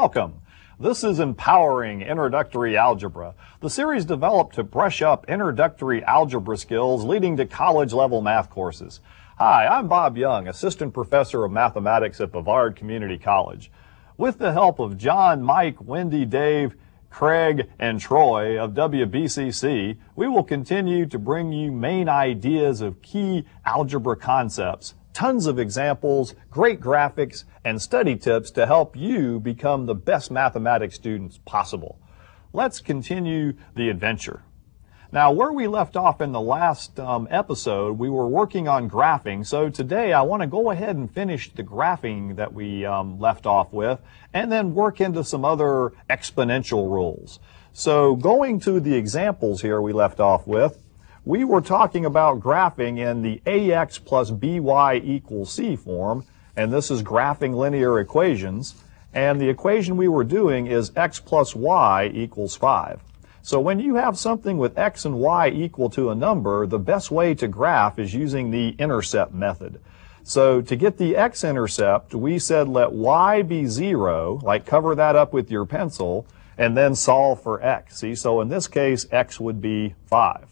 Welcome. This is Empowering Introductory Algebra, the series developed to brush up introductory algebra skills leading to college-level math courses. Hi, I'm Bob Young, Assistant Professor of Mathematics at Brevard Community College. With the help of John, Mike, Wendy, Dave, Craig, and Troy of WBCC, we will continue to bring you main ideas of key algebra concepts, tons of examples, great graphics, and study tips to help you become the best mathematics students possible. Let's continue the adventure. Now, where we left off in the last episode, we were working on graphing. So today I want to go ahead and finish the graphing that we left off with and then work into some other exponential rules. So going to the examples here we left off with, we were talking about graphing in the ax plus by equals c form, and this is graphing linear equations. And the equation we were doing is x plus y equals 5. So when you have something with x and y equal to a number, the best way to graph is using the intercept method. So to get the x-intercept, we said let y be 0, like cover that up with your pencil, and then solve for x. See, so in this case, x would be 5.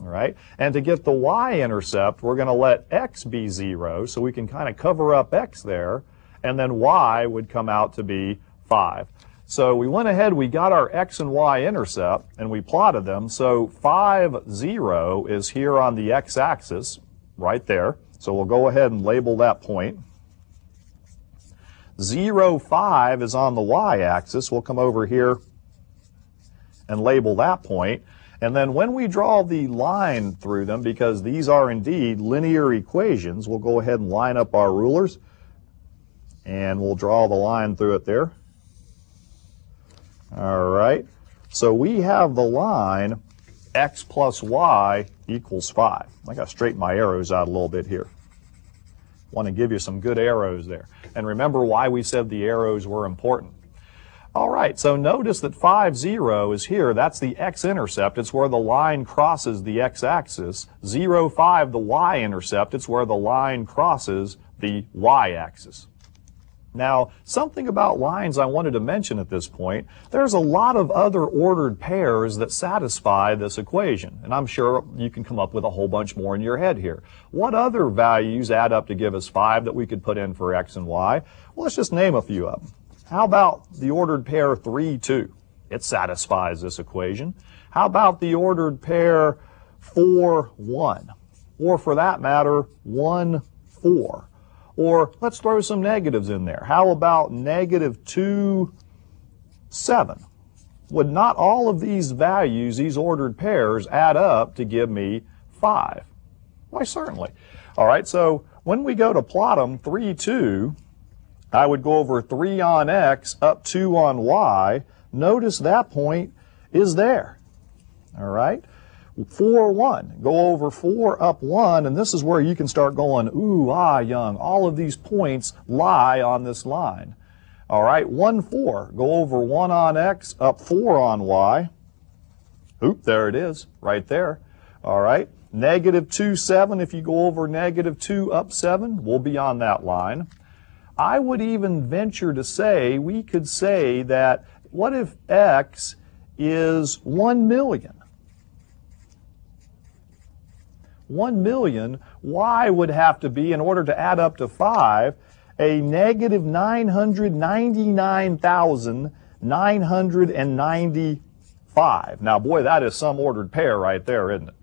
All right, and to get the y-intercept, we're going to let x be 0, so we can kind of cover up x there, and then y would come out to be 5. So we went ahead, we got our x and y-intercept, and we plotted them. So 5, 0 is here on the x-axis, right there. So we'll go ahead and label that point. 0, 5 is on the y-axis. We'll come over here and label that point. And then when we draw the line through them, because these are indeed linear equations, we'll go ahead and line up our rulers, and we'll draw the line through it there. All right, so we have the line x plus y equals 5. I got to straighten my arrows out a little bit here. Want to give you some good arrows there. And remember why we said the arrows were important. All right, so notice that 5, 0 is here. That's the x-intercept. It's where the line crosses the x-axis. 0, 5, the y-intercept. It's where the line crosses the y-axis. Now, something about lines I wanted to mention at this point. There's a lot of other ordered pairs that satisfy this equation, and I'm sure you can come up with a whole bunch more in your head here. What other values add up to give us 5 that we could put in for x and y? Well, let's just name a few of them. How about the ordered pair 3, 2? It satisfies this equation. How about the ordered pair 4, 1? Or for that matter, 1, 4? Or let's throw some negatives in there. How about negative 2, 7? Would not all of these values, these ordered pairs, add up to give me 5? Why, certainly. All right, so when we go to plot them, 3, 2, I would go over 3 on x up 2 on y. Notice that point is there. All right? 4, 1. Go over 4 up 1, and this is where you can start going, ooh, ah, Young. All of these points lie on this line. All right, 1, 4. Go over 1 on x up 4 on y. Oop, there it is, right there. All right, negative 2, 7. If you go over negative 2 up 7, we'll be on that line. I would even venture to say, we could say that, what if x is 1 million? 1 million, y would have to be, in order to add up to 5, a negative 999,995. Now, boy, that is some ordered pair right there, isn't it?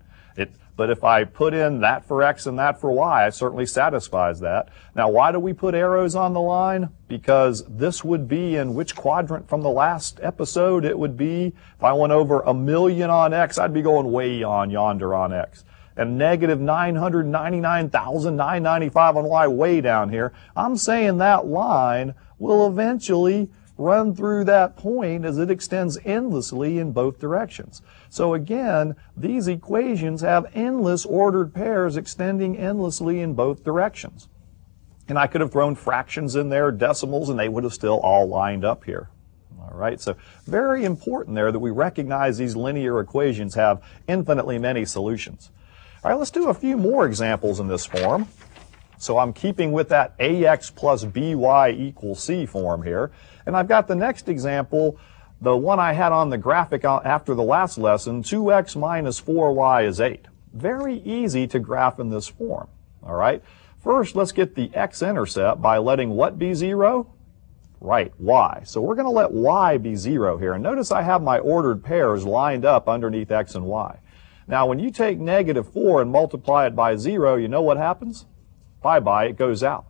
But if I put in that for x and that for y, it certainly satisfies that. Now, why do we put arrows on the line? Because this would be in which quadrant from the last episode? It would be, if I went over 1 million on x, I'd be going way on yonder on x. And negative 999,995 on y way down here. I'm saying that line will eventually run through that point as it extends endlessly in both directions. So again, these equations have endless ordered pairs extending endlessly in both directions. And I could have thrown fractions in there, decimals, and they would have still all lined up here. All right, so very important there that we recognize these linear equations have infinitely many solutions. All right, let's do a few more examples in this form. So I'm keeping with that ax plus by equals c form here. And I've got the next example, the one I had on the graphic after the last lesson, 2x minus 4y is 8. Very easy to graph in this form, all right? First, let's get the x-intercept by letting what be 0? Right, y. So we're going to let y be 0 here. And notice I have my ordered pairs lined up underneath x and y. Now, when you take negative 4 and multiply it by 0, you know what happens? Bye-bye, it goes out.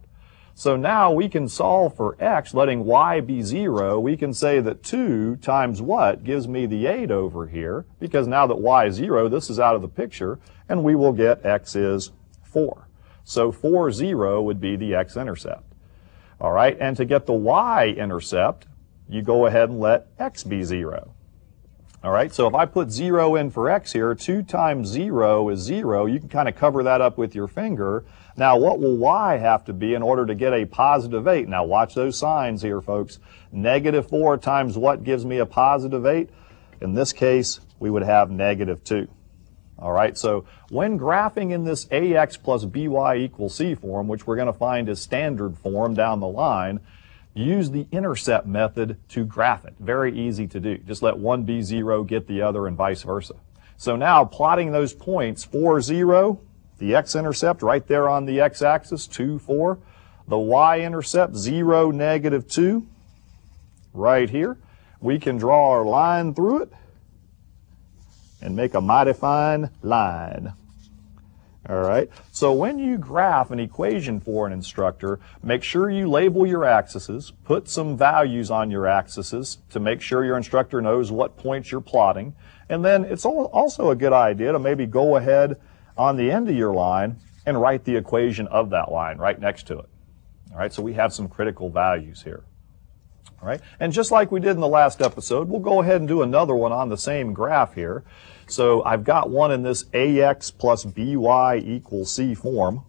So now we can solve for x, letting y be 0. We can say that 2 times what gives me the 8 over here, because now that y is 0, this is out of the picture, and we will get x is 4. So 4, 0 would be the x-intercept. All right, and to get the y-intercept, you go ahead and let x be 0. All right, so if I put 0 in for x here, 2 times 0 is 0. You can kind of cover that up with your finger. Now, what will y have to be in order to get a positive 8? Now, watch those signs here, folks. Negative 4 times what gives me a positive 8? In this case, we would have negative 2. All right, so when graphing in this ax plus by equals c form, which we're going to find is standard form down the line, use the intercept method to graph it. Very easy to do. Just let one be 0, get the other, and vice versa. So now, plotting those points, 4, 0, the x-intercept right there on the x-axis, 2, 4. The y-intercept, 0, negative 2, right here. We can draw our line through it and make a mighty fine line. All right, so when you graph an equation for an instructor, make sure you label your axes, put some values on your axes to make sure your instructor knows what points you're plotting, and then it's also a good idea to maybe go ahead on the end of your line and write the equation of that line right next to it. All right, so we have some critical values here. All right, and just like we did in the last episode, we'll go ahead and do another one on the same graph here. So I've got one in this ax plus by equals c form.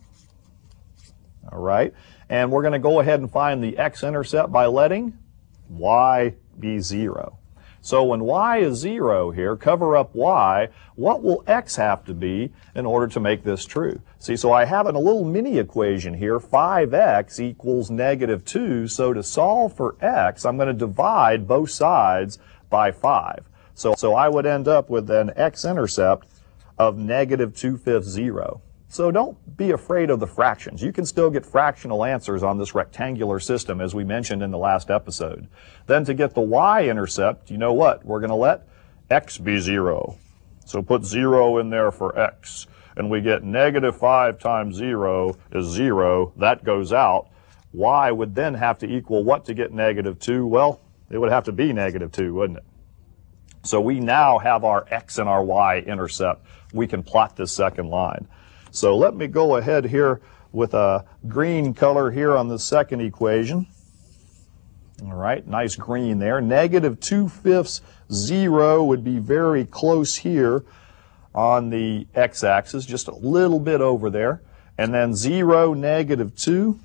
All right, and we're going to go ahead and find the x-intercept by letting y be 0. So when y is 0 here, cover up y, what will x have to be in order to make this true? See, so I have a little mini equation here, 5x equals negative 2. So to solve for x, I'm going to divide both sides by 5. So I would end up with an x-intercept of negative 2/5, 0. So don't be afraid of the fractions. You can still get fractional answers on this rectangular system, as we mentioned in the last episode. Then to get the y-intercept, you know what? We're going to let x be 0. So put 0 in there for x. And we get negative 5 times 0 is 0. That goes out. Y would then have to equal what to get negative 2? Well, it would have to be negative 2, wouldn't it? So we now have our x and our y-intercept. We can plot this second line. So let me go ahead here with a green color here on the second equation. All right, nice green there. Negative 2/5, 0 would be very close here on the x-axis, just a little bit over there. And then 0, negative 2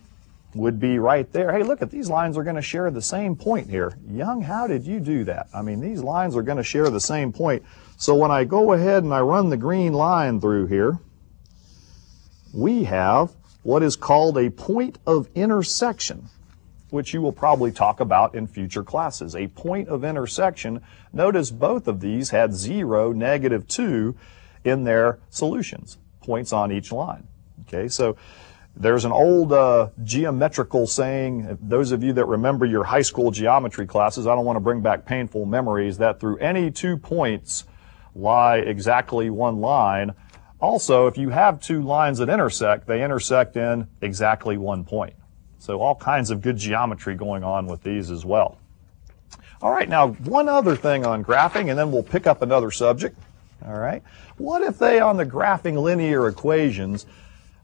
would be right there. Hey, look at these lines are going to share the same point here. Young, how did you do that? I mean, these lines are going to share the same point. So when I go ahead and I run the green line through here, we have what is called a point of intersection, which you will probably talk about in future classes. A point of intersection. Notice both of these had 0, negative 2 in their solutions, points on each line. Okay, so there's an old geometrical saying, those of you that remember your high school geometry classes, I don't want to bring back painful memories, that through any 2 points lie exactly one line. Also, if you have 2 lines that intersect, they intersect in exactly 1 point. So all kinds of good geometry going on with these as well. All right, now one other thing on graphing, and then we'll pick up another subject. All right, what if they, on the graphing linear equations,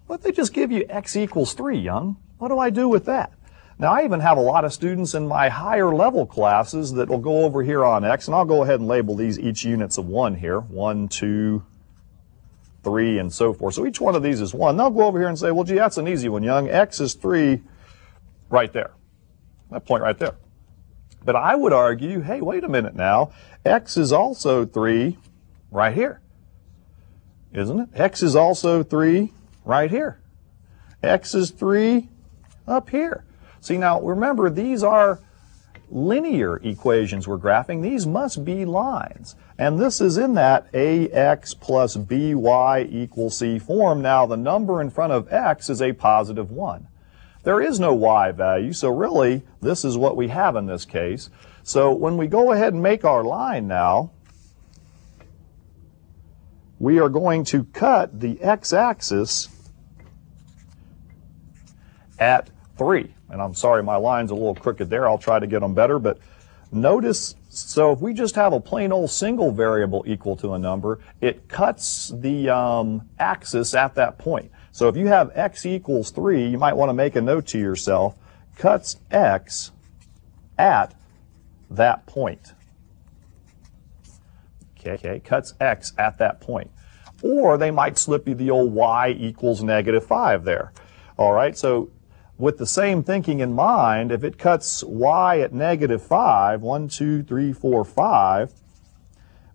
what if they just give you x equals 3, young? What do I do with that? Now, I even have a lot of students in my higher level classes that will go over here on x, and I'll go ahead and label these each units of 1 here, 1, 2, 3, and so forth. So each one of these is 1. They'll go over here and say, well, gee, that's an easy one, young. X is 3 right there. That point right there. But I would argue, hey, wait a minute now. X is also 3 right here, isn't it? X is also 3 right here. X is 3 up here. See, now remember, these are linear equations we're graphing. These must be lines. And this is in that ax plus by equals c form. Now, the number in front of x is a positive 1. There is no y value, so really, this is what we have in this case. So when we go ahead and make our line now, we are going to cut the x-axis at 3. And I'm sorry, my line's a little crooked there. I'll try to get them better. But notice, so if we just have a plain old single variable equal to a number, it cuts the axis at that point. So if you have x equals 3, you might want to make a note to yourself, cuts x at that point. Okay, cuts x at that point. Or they might slip you the old y equals -5 there. All right, so with the same thinking in mind, if it cuts y at -5, 1, 2, 3, 4, 5,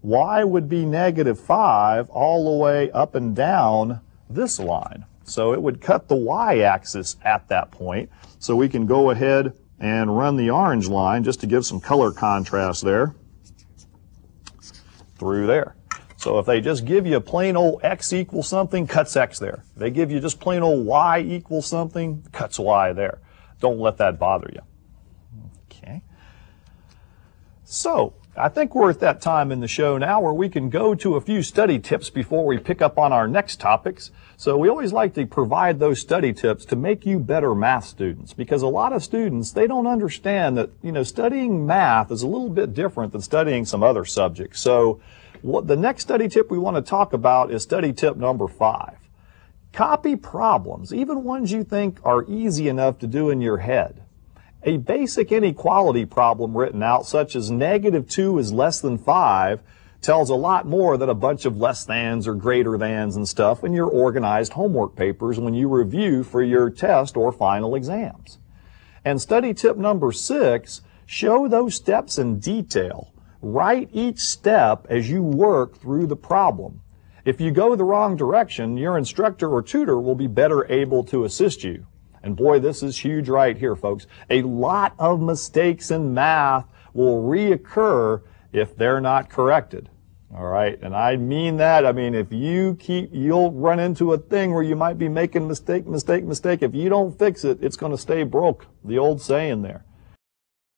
y would be -5 all the way up and down this line. So it would cut the y-axis at that point. So we can go ahead and run the orange line just to give some color contrast there through there. So if they just give you a plain old x equals something, cuts x there. If they give you just plain old y equals something, cuts y there. Don't let that bother you. Okay. So I think we're at that time in the show now where we can go to a few study tips before we pick up on our next topics. So we always like to provide those study tips to make you better math students, because a lot of students, they don't understand that, studying math is a little bit different than studying some other subjects. So the next study tip we want to talk about is study tip number 5. Copy problems, even ones you think are easy enough to do in your head. A basic inequality problem written out, such as -2 is less than 5, tells a lot more than a bunch of less thans or greater thans and stuff in your organized homework papers when you review for your test or final exams. And study tip number 6, show those steps in detail. Write each step as you work through the problem. If you go the wrong direction, your instructor or tutor will be better able to assist you. And boy, this is huge right here, folks. A lot of mistakes in math will reoccur if they're not corrected. All right, and I mean that. I mean, if you'll run into a thing where you might be making mistake. If you don't fix it, it's going to stay broke. The old saying there.